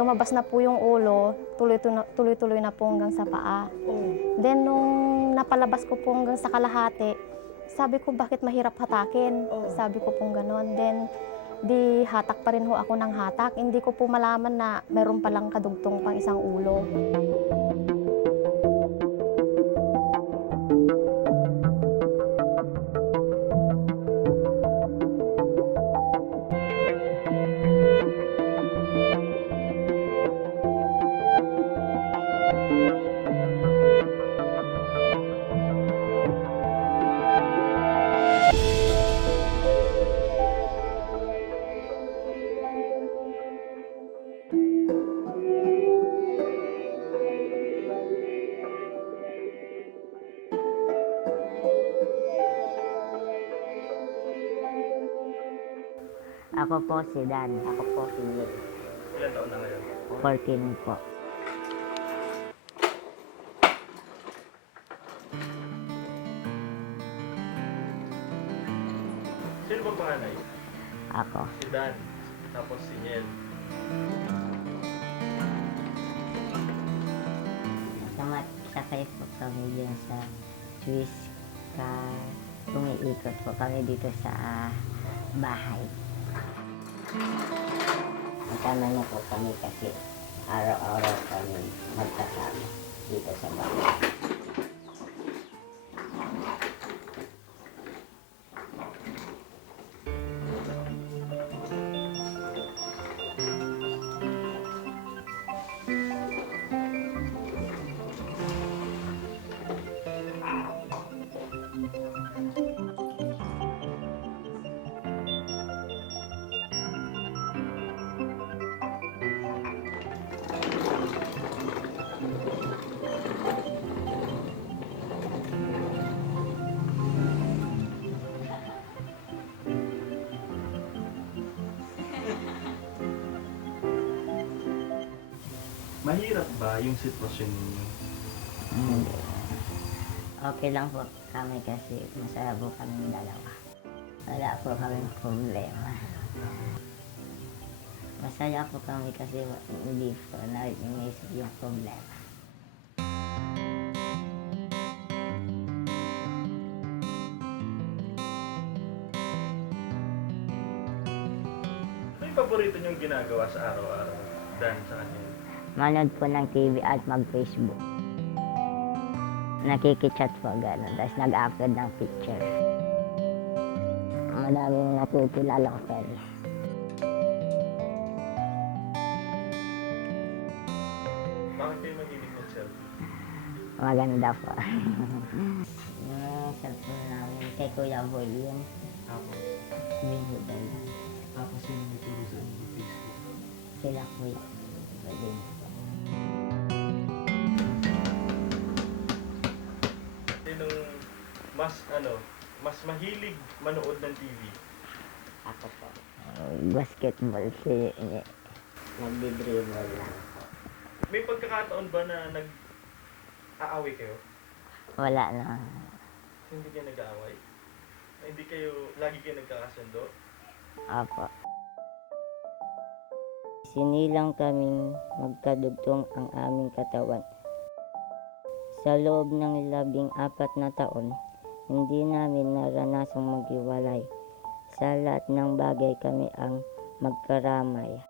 lumabas na po yung ulo, tuloy-tuloy na po hanggang sa paa. Then nung napalabas ko po hanggang sa kalahati, sabi ko bakit mahirap hatakin? Sabi ko pong ganon. Then di hatak pa rin ho ako ng hatak. Hindi ko po malaman na meron palang kadugtong pang isang ulo. Ako po si Dan. Ako po si Nick. Ilan taon na ngayon? 14 po. Sino ba panganay? Ako. Si Dan, tapos si Niel. Sakay po kami dyan sa Swiss car. Umiikot po kami dito sa bahay. Magkama na po kami kasi araw-araw kami magkasama dito sa bahay. Mahirap ba yung sitwasyon ninyo? Hindi. Okay lang po kami kasi masaya po kami dalawa. Wala po kami problema. Masaya po kami kasi hindi po iniisip yung problema. Ano yung paborito niyong ginagawa sa araw-araw? Dan, sa kanya? Manood po ng TV at mag-Facebook. Nakikichat po gano'n, tapos nag-upload ng picture. Madaming nakikilalang friends. Bakit kayo mahilig mag-selfie? Maganda po. Yung cellphone namin kay Kuya Boy yun. Tapos, Bingo dahil tapos yung nagturo sa inyo Facebook. sila Kuya. Pwede. Sinong mas mahilig manood ng TV? Ako po. Basketball si nagdi-dribble lang po. May pagkakataon ba na nag-aaway kayo? Wala na. Hindi kayo nag-aaway? Hindi kayo, lagi kayo nagkakasundo? Apo. Sinilang kaming magkadugtong ang aming katawan. Sa loob ng 14 na taon, hindi namin naranasang maghiwalay. Sa lahat ng bagay kami ang magkaramay.